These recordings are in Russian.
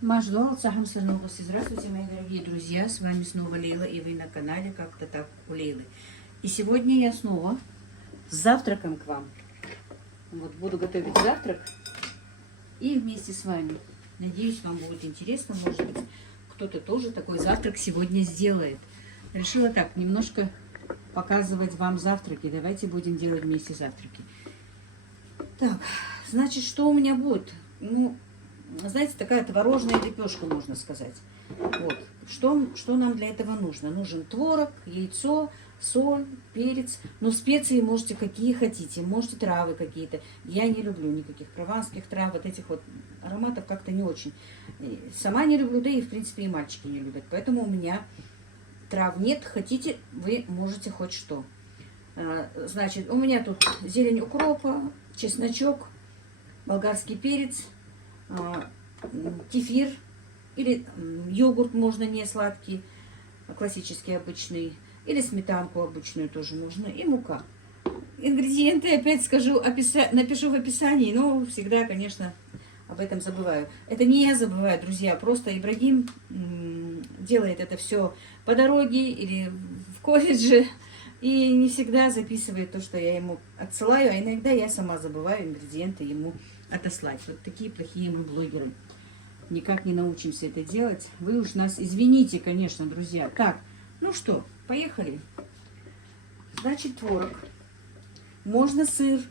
Здравствуйте, мои дорогие друзья, с вами снова Лейла, и вы на канале Как-то так у Лейлы. И сегодня я снова с завтраком к вам. Вот буду готовить завтрак и вместе с вами. Надеюсь, вам будет интересно, может быть, кто-то тоже такой завтрак сегодня сделает. Решила так, немножко показывать вам завтраки. Давайте будем делать вместе завтраки. Так, значит, что у меня будет? Ну, знаете, такая творожная лепешка, можно сказать. Вот. Что нам для этого нужно? Нужен творог, яйцо, соль, перец. Но специи можете какие хотите. Можете травы какие-то. Я не люблю никаких прованских трав. Вот этих вот ароматов как-то не очень. Сама не люблю, да и в принципе и мальчики не любят. Поэтому у меня трав нет. Хотите, вы можете хоть что. Значит, у меня тут зелень укропа, чесночок, болгарский перец, кефир или йогурт можно не сладкий, классический обычный, или сметанку обычную тоже можно, и мука. Ингредиенты опять скажу, напишу в описании, но всегда, конечно, об этом забываю. Это не я забываю, друзья, просто Ибрагим делает это все по дороге или в колледже, и не всегда записывает то, что я ему отсылаю, а иногда я сама забываю ингредиенты ему отослать. Вот такие плохие мы блогеры. Никак не научимся это делать. Вы уж нас извините, конечно, друзья. Так, ну что, поехали. Значит, творог. Можно сыр.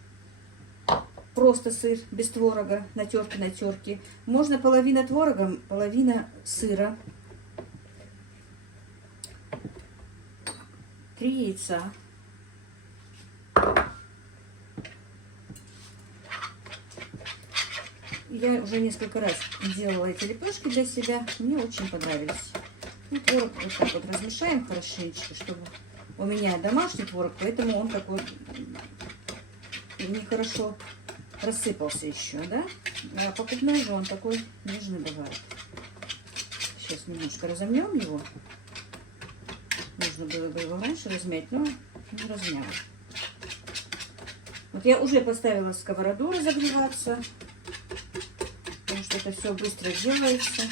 Просто сыр, без творога, натертый на терке. Можно половина творога, половина сыра. 3 яйца. Я уже несколько раз делала эти лепешки для себя. Мне очень понравились. И творог вот так вот размешаем хорошенечко, чтобы у меня домашний творог, поэтому он такой нехорошо рассыпался еще, да? А покупной же он такой нежный бывает. Сейчас немножко разомнем его. Нужно было бы его раньше размять, но не размяла. Вот я уже поставила сковороду разогреваться. Потому что это все быстро делается.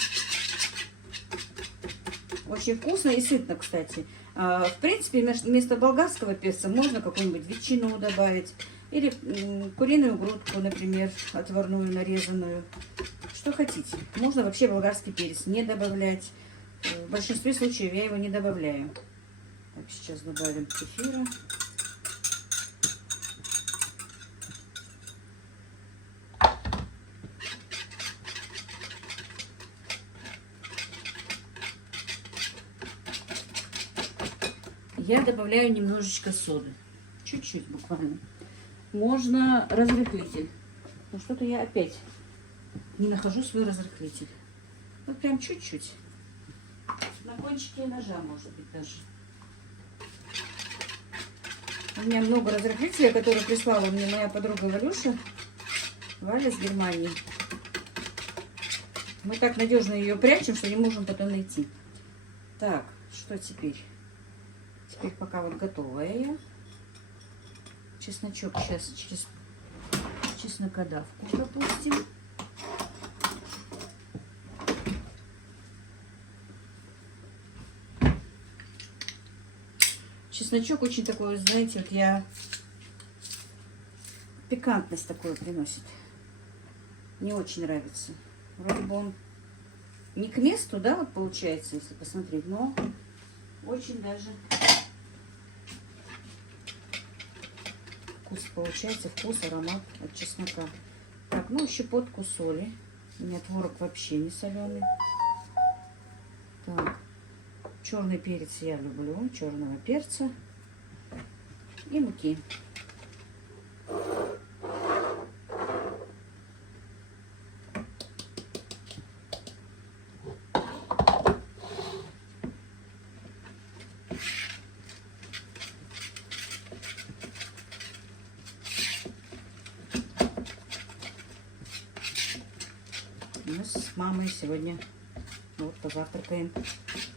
Очень вкусно и сытно, кстати. В принципе, вместо болгарского перца можно какую-нибудь ветчину добавить. Или куриную грудку, например, отварную, нарезанную. Что хотите. Можно вообще болгарский перец не добавлять. В большинстве случаев я его не добавляю. Так, сейчас добавим кефира. Я добавляю немножечко соды. Чуть-чуть буквально. Можно разрыхлитель. Но что-то я опять не нахожу свой разрыхлитель. Вот прям чуть-чуть. На кончике ножа, может быть, даже. У меня много разрыхлителей, которые прислала мне моя подруга Валюша. Валя с Германии. Мы так надежно ее прячем, что не можем потом найти. Так, что теперь? Теперь пока вот готовая я. Чесночок сейчас через чеснокодавку пропустим. Чесночок очень такой, знаете, вот я... Пикантность такую приносит. Не очень нравится. Вроде бы он не к месту, да, вот получается, если посмотреть, но очень даже... Получается вкус, аромат от чеснока. Так, ну щепотку соли. У меня творог вообще не соленый. Так, черный перец я люблю, черного перца и муки. Мы с мамой сегодня вот позавтракаем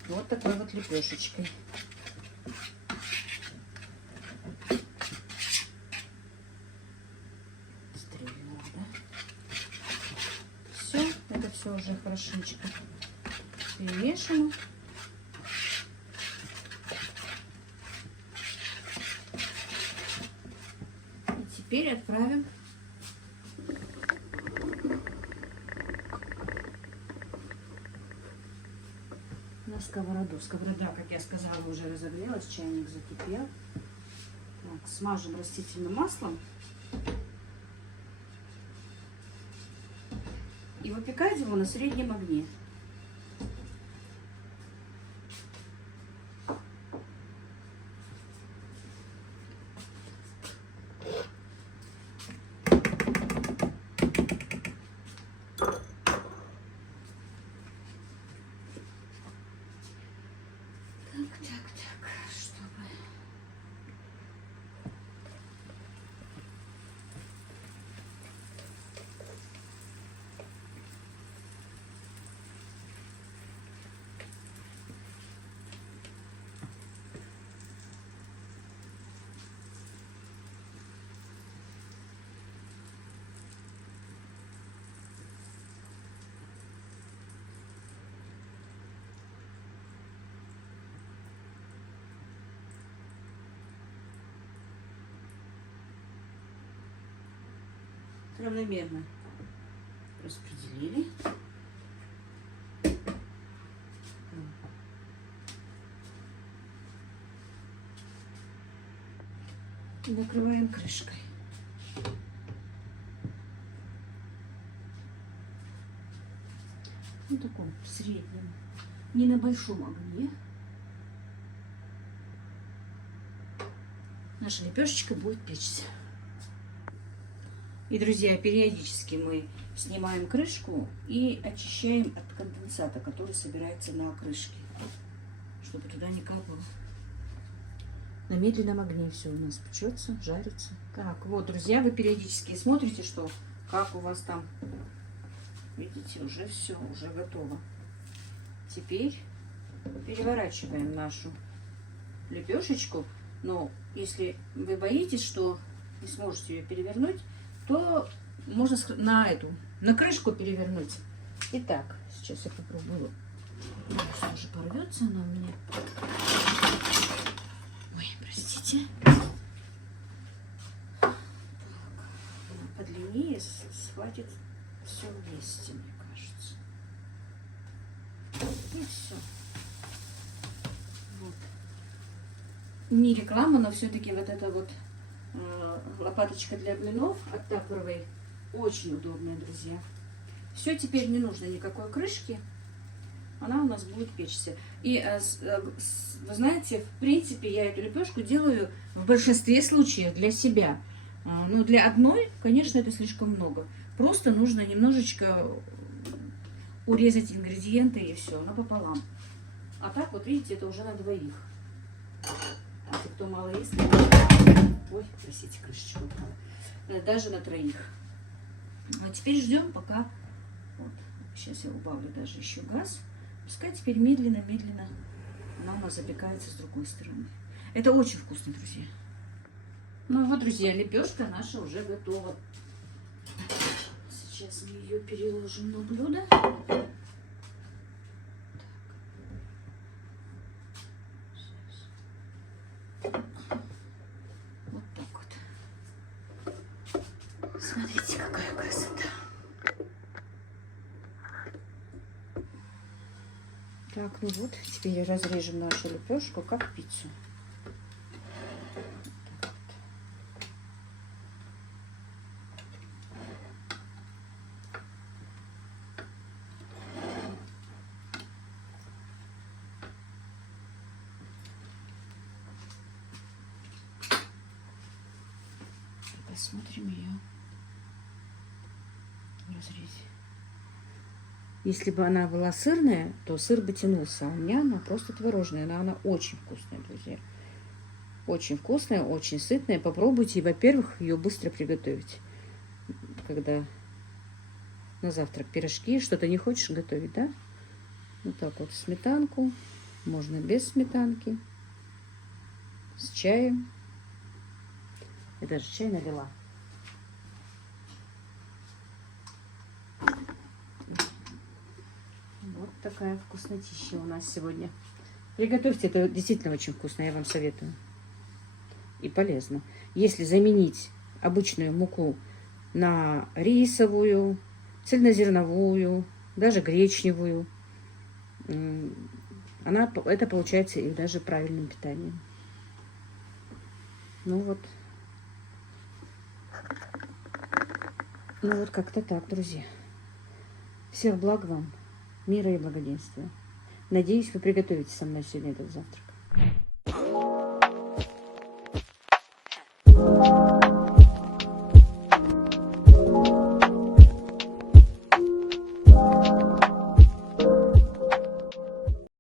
вот такой вот лепешечкой. Стрельнула, да? Все, это все уже хорошенечко перемешано. И теперь отправим на сковороду. Сковорода, как я сказала, уже разогрелась, чайник закипел. Так, смажем растительным маслом. И выпекать его на среднем огне. Так, чтобы... равномерно распределили. И накрываем крышкой. На таком среднем, не на большом огне. Наша лепешечка будет печься. И, друзья, периодически мы снимаем крышку и очищаем от конденсата, который собирается на крышке, чтобы туда не капало. На медленном огне все у нас печется, жарится. Так, вот, друзья, вы периодически смотрите, что как у вас там. Видите, уже все, уже готово. Теперь переворачиваем нашу лепешечку. Но если вы боитесь, что не сможете ее перевернуть, то можно на крышку перевернуть. Итак, сейчас я попробую. Все уже порвется она у меня. Ой, простите. Так, она подлиннее схватит все вместе, мне кажется. И все. Вот. Не реклама, но все-таки вот эта вот лопаточка для блинов от Tupperware очень удобная, друзья. Все, теперь не нужно никакой крышки. Она у нас будет печься. И вы знаете, в принципе, я эту лепешку делаю в большинстве случаев для себя. Ну, для одной, конечно, это слишком много. Просто нужно немножечко урезать ингредиенты и все, напополам. А так, вот видите, это уже на двоих. Если кто мало ест, ой, простите, крышечку упала. Даже на троих. А теперь ждем, пока... Вот, сейчас я убавлю даже еще газ. Пускай теперь медленно-медленно она у нас запекается с другой стороны. Это очень вкусно, друзья. Ну вот, друзья, лепешка наша уже готова. Сейчас мы ее переложим на блюдо. Вот так вот. Смотрите, какая красота. Так, ну вот, теперь разрежем нашу лепешку как пиццу. Посмотрим ее в разрезе. Если бы она была сырная, то сыр бы тянулся. А у меня она просто творожная. Но она очень вкусная, друзья. Очень вкусная, очень сытная. Попробуйте. Во-первых, ее быстро приготовить. Когда на завтрак пирожки, что-то не хочешь готовить, да? Вот так вот сметанку. Можно без сметанки. С чаем. Я даже чай налила. Вот такая вкуснотища у нас сегодня. Приготовьте, это действительно очень вкусно, я вам советую. И полезно. Если заменить обычную муку на рисовую, цельнозерновую, даже гречневую, это получается и даже правильным питанием. Ну вот. Ну вот как-то так, друзья. Всех благ вам, мира и благоденствия. Надеюсь, вы приготовите со мной сегодня этот завтрак.